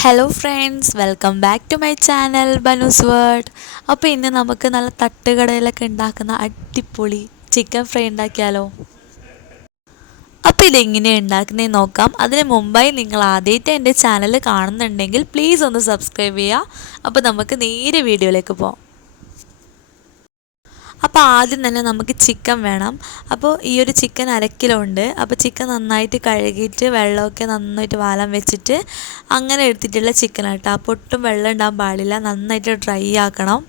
Hello friends, welcome back to my channel Banu's world. അപ്പോൾ ഇന്ന് നമുക്ക് നല്ല തട്ടുകടയിലൊക്കെ ഉണ്ടാക്കുന്ന അടിപൊളി ചിക്കൻ ഫ്രൈ ഉണ്ടാക്കിയാലോ? അപ്പോൾ ഇതെങ്ങനെയാണ് ഉണ്ടാക്കുന്നതെന്ന് നോക്കാം. അതിന് മുമ്പായി നിങ്ങൾ ആദ്യമായിട്ട് എൻ്റെ ചാനൽ കാണുന്നുണ്ടെങ്കിൽ പ്ലീസ് ഒന്ന് സബ്സ്ക്രൈബ് ചെയ്യുക. അപ്പോൾ നമുക്ക് നേരെ വീഡിയോയിലേക്ക് പോകാം. അപ്പോൾ ആദ്യം തന്നെ നമുക്ക് ചിക്കൻ വേണം. അപ്പോൾ ഈ ഒരു ചിക്കൻ 1/2 കിലോ ഉണ്ട്. അപ്പോൾ ചിക്കൻ നന്നായിട്ട് കഴുകിയിട്ട് വെള്ളമൊക്കെ നന്നായിട്ട് വാലാൻ വെച്ചിട്ട് അങ്ങനെ എടുത്തിട്ടുള്ള ചിക്കനാണ് കേട്ടോ. അപ്പോൾ ഒട്ടും വെള്ളം ഉണ്ടാകാൻ പാടില്ല, നന്നായിട്ട് ഡ്രൈ ആക്കണം.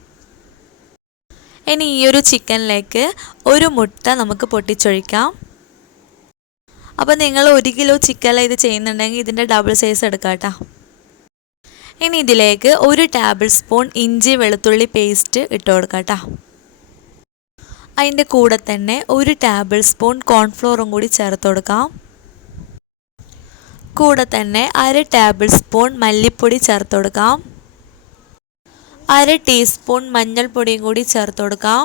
ഇനി ഈ ഒരു ചിക്കനിലേക്ക് ഒരു മുട്ട നമുക്ക് പൊട്ടിച്ചൊഴിക്കാം. അപ്പോൾ നിങ്ങൾ 1 കിലോ ചിക്കനിൽ ഇത് ചെയ്യുന്നുണ്ടെങ്കിൽ ഇതിൻ്റെ ഡബിൾ സൈസ് എടുക്കാം കേട്ടോ. ഇനി ഇതിലേക്ക് 1 ടേബിൾ സ്പൂൺ ഇഞ്ചി വെളുത്തുള്ളി പേസ്റ്റ് ഇട്ട് കൊടുക്കാം കേട്ടോ. അതിൻ്റെ കൂടെ തന്നെ 1 ടേബിൾ സ്പൂൺ കോൺഫ്ലോറും കൂടി ചേർത്ത് കൊടുക്കാം. കൂടെ തന്നെ 1/2 ടേബിൾ സ്പൂൺ മല്ലിപ്പൊടി ചേർത്ത് കൊടുക്കാം. 1/2 ടീസ്പൂൺ മഞ്ഞൾപ്പൊടിയും കൂടി ചേർത്ത് കൊടുക്കാം.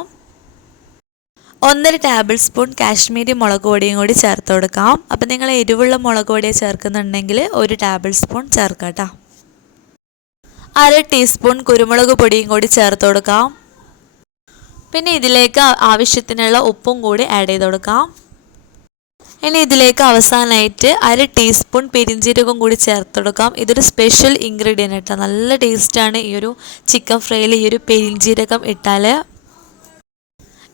1/2 ടേബിൾ സ്പൂൺ കാശ്മീരി മുളക് പൊടിയും കൂടി ചേർത്ത് കൊടുക്കാം. അപ്പം നിങ്ങൾ എരിവുള്ള മുളക് പൊടിയെ ചേർക്കുന്നുണ്ടെങ്കിൽ 1 ടേബിൾ സ്പൂൺ ചേർക്കാം കേട്ടോ. 1/2 ടീസ്പൂൺ കുരുമുളക് പൊടിയും കൂടി ചേർത്ത് കൊടുക്കാം. പിന്നെ ഇതിലേക്ക് ആവശ്യത്തിനുള്ള ഉപ്പും കൂടി ആഡ് ചെയ്ത് കൊടുക്കാം. ഇനി ഇതിലേക്ക് അവസാനമായിട്ട് 1/2 ടീസ്പൂൺ പെരിഞ്ജീരകം കൂടി ചേർത്ത് കൊടുക്കാം. ഇതൊരു സ്പെഷ്യൽ ഇൻഗ്രീഡിയൻ്റ് കേട്ടോ. നല്ല ടേസ്റ്റാണ് ഈ ഒരു ചിക്കൻ ഫ്രൈയിൽ ഈ ഒരു പെരിഞ്ജീരകം ഇട്ടാൽ.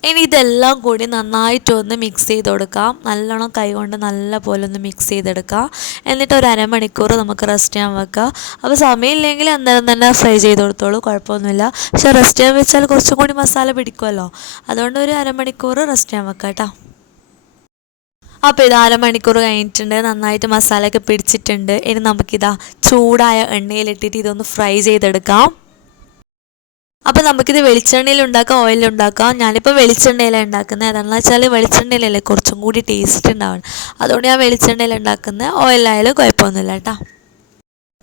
ഇനി ഇതെല്ലാം കൂടി നന്നായിട്ടൊന്ന് മിക്സ് ചെയ്ത് കൊടുക്കാം. നല്ലോണം കൈകൊണ്ട് നല്ല പോലെ ഒന്ന് മിക്സ് ചെയ്തെടുക്കുക. എന്നിട്ട് ഒരു 1/2 മണിക്കൂർ നമുക്ക് റെസ്റ്റ് ചെയ്യാൻ വെക്കുക. അപ്പോൾ സമയമില്ലെങ്കിൽ അന്നേരം തന്നെ ഫ്രൈ ചെയ്ത് കൊടുത്തോളൂ, കുഴപ്പമൊന്നുമില്ല. പക്ഷേ റെസ്റ്റ് ചെയ്യാൻ വെച്ചാൽ കുറച്ചും കൂടി മസാല പിടിക്കുമല്ലോ, അതുകൊണ്ട് ഒരു 1/2 മണിക്കൂർ റെസ്റ്റ് ചെയ്യാൻ വെക്കാം കേട്ടോ. അപ്പോൾ ഇത് 1/2 മണിക്കൂർ കഴിഞ്ഞിട്ടുണ്ട്. നന്നായിട്ട് മസാലയൊക്കെ പിടിച്ചിട്ടുണ്ട്. ഇനി നമുക്കിതാ ചൂടായ എണ്ണയിലിട്ടിട്ട് ഇതൊന്ന് ഫ്രൈ ചെയ്തെടുക്കാം. അപ്പോൾ നമുക്കിത് വെളിച്ചെണ്ണയിൽ ഉണ്ടാക്കാം, ഓയിലുണ്ടാക്കാം. ഞാനിപ്പോൾ വെളിച്ചെണ്ണയിലാണ് ഉണ്ടാക്കുന്നത്. അതെന്ന് വെച്ചാൽ വെളിച്ചെണ്ണയിലല്ലേ കുറച്ചും കൂടി ടേസ്റ്റ് ഉണ്ടാവും, അതുകൊണ്ട് ഞാൻ വെളിച്ചെണ്ണയിൽ ഉണ്ടാക്കുന്നത്. ഓയിലായാലും കുഴപ്പമൊന്നുമില്ല കേട്ടോ.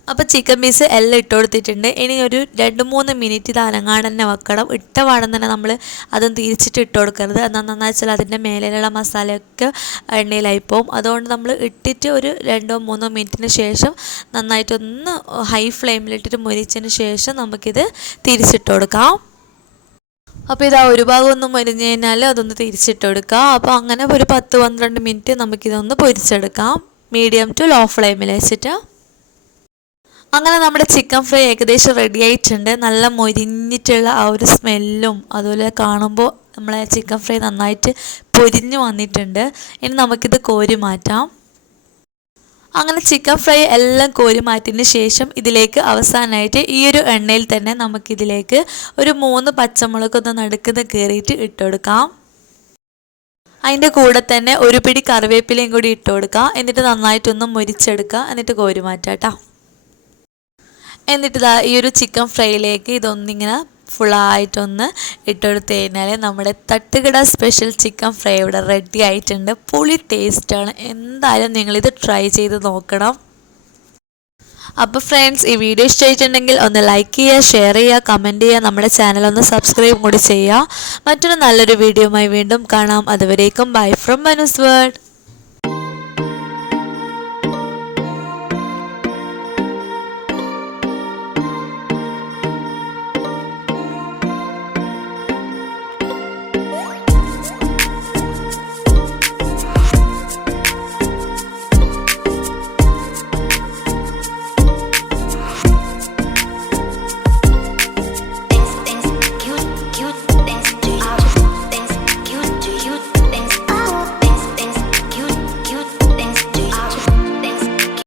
അപ്പോൾ ചിക്കൻ പീസ് എല്ലാം ഇട്ട് കൊടുത്തിട്ടുണ്ട്. ഇനി ഒരു 2-3 മിനിറ്റ് ഇത് അനങ്ങാണ്ട് തന്നെ വെക്കണം. ഇട്ട പാടം തന്നെ നമ്മൾ അതും തിരിച്ചിട്ട് ഇട്ട് കൊടുക്കരുത്. എന്താണെന്ന് വെച്ചാൽ അതിൻ്റെ മേലിലുള്ള മസാലയൊക്കെ എണ്ണയിലായിപ്പോവും. അതുകൊണ്ട് നമ്മൾ ഇട്ടിട്ട് ഒരു 2-3 മിനിറ്റിന് ശേഷം നന്നായിട്ടൊന്ന് ഹൈ ഫ്ലെയിമിലിട്ടിട്ട് മുരിച്ചതിന് ശേഷം നമുക്കിത് തിരിച്ചിട്ട് കൊടുക്കാം. അപ്പോൾ ഇതാ ഒരു ഭാഗം ഒന്ന് മൊരിഞ്ഞ് കഴിഞ്ഞാൽ അതൊന്ന് തിരിച്ചിട്ട് കൊടുക്കുക. അപ്പോൾ അങ്ങനെ ഒരു 10-12 മിനിറ്റ് നമുക്കിതൊന്ന് പൊരിച്ചെടുക്കാം, മീഡിയം ടു ലോ ഫ്ലെയിമിൽ വെച്ചിട്ട്. അങ്ങനെ നമ്മുടെ ചിക്കൻ ഫ്രൈ ഏകദേശം റെഡി ആയിട്ടുണ്ട്. നല്ല മൊരിഞ്ഞിട്ടുള്ള ആ ഒരു സ്മെല്ലും അതുപോലെ കാണുമ്പോൾ നമ്മളെ ചിക്കൻ ഫ്രൈ നന്നായിട്ട് പൊരിഞ്ഞു വന്നിട്ടുണ്ട്. ഇനി നമുക്കിത് കോരി മാറ്റാം. അങ്ങനെ ചിക്കൻ ഫ്രൈ എല്ലാം കോരി മാറ്റിയതിന് ശേഷം ഇതിലേക്ക് അവസാനമായിട്ട് ഈ ഒരു എണ്ണയിൽ തന്നെ നമുക്കിതിലേക്ക് ഒരു 3 പച്ചമുളകൊന്ന് നടുക്കുന്ന കയറിയിട്ട് ഇട്ട് കൊടുക്കാം. അതിൻ്റെ കൂടെ തന്നെ ഒരു പിടി കറിവേപ്പിലയും കൂടി ഇട്ട് കൊടുക്കുക. എന്നിട്ട് നന്നായിട്ടൊന്ന് മൊരിച്ചെടുക്കുക. എന്നിട്ട് കോരി മാറ്റാം കേട്ടോ. എന്നിട്ട് ഈ ഒരു ചിക്കൻ ഫ്രൈയിലേക്ക് ഇതൊന്നിങ്ങനെ ഫുള്ളായിട്ടൊന്ന് ഇട്ടെടുത്ത് കഴിഞ്ഞാൽ നമ്മുടെ തട്ടുകട സ്പെഷ്യൽ ചിക്കൻ ഫ്രൈ ഇവിടെ റെഡി ആയിട്ടുണ്ട്. പൊളി ടേസ്റ്റാണ്. എന്തായാലും നിങ്ങളിത് ട്രൈ ചെയ്ത് നോക്കണം. അപ്പോൾ ഫ്രണ്ട്സ്, ഈ വീഡിയോ ഇഷ്ടമായിട്ടുണ്ടെങ്കിൽ ഒന്ന് ലൈക്ക് ചെയ്യുക, ഷെയർ ചെയ്യുക, കമൻറ്റ് ചെയ്യുക, നമ്മുടെ ചാനൽ ഒന്ന് സബ്സ്ക്രൈബ് കൂടി ചെയ്യുക. മറ്റൊരു നല്ലൊരു വീഡിയോയുമായി വീണ്ടും കാണാം. അതുവരേക്കും ബൈ ഫ്രം ബനൂസ് വേർഡ്.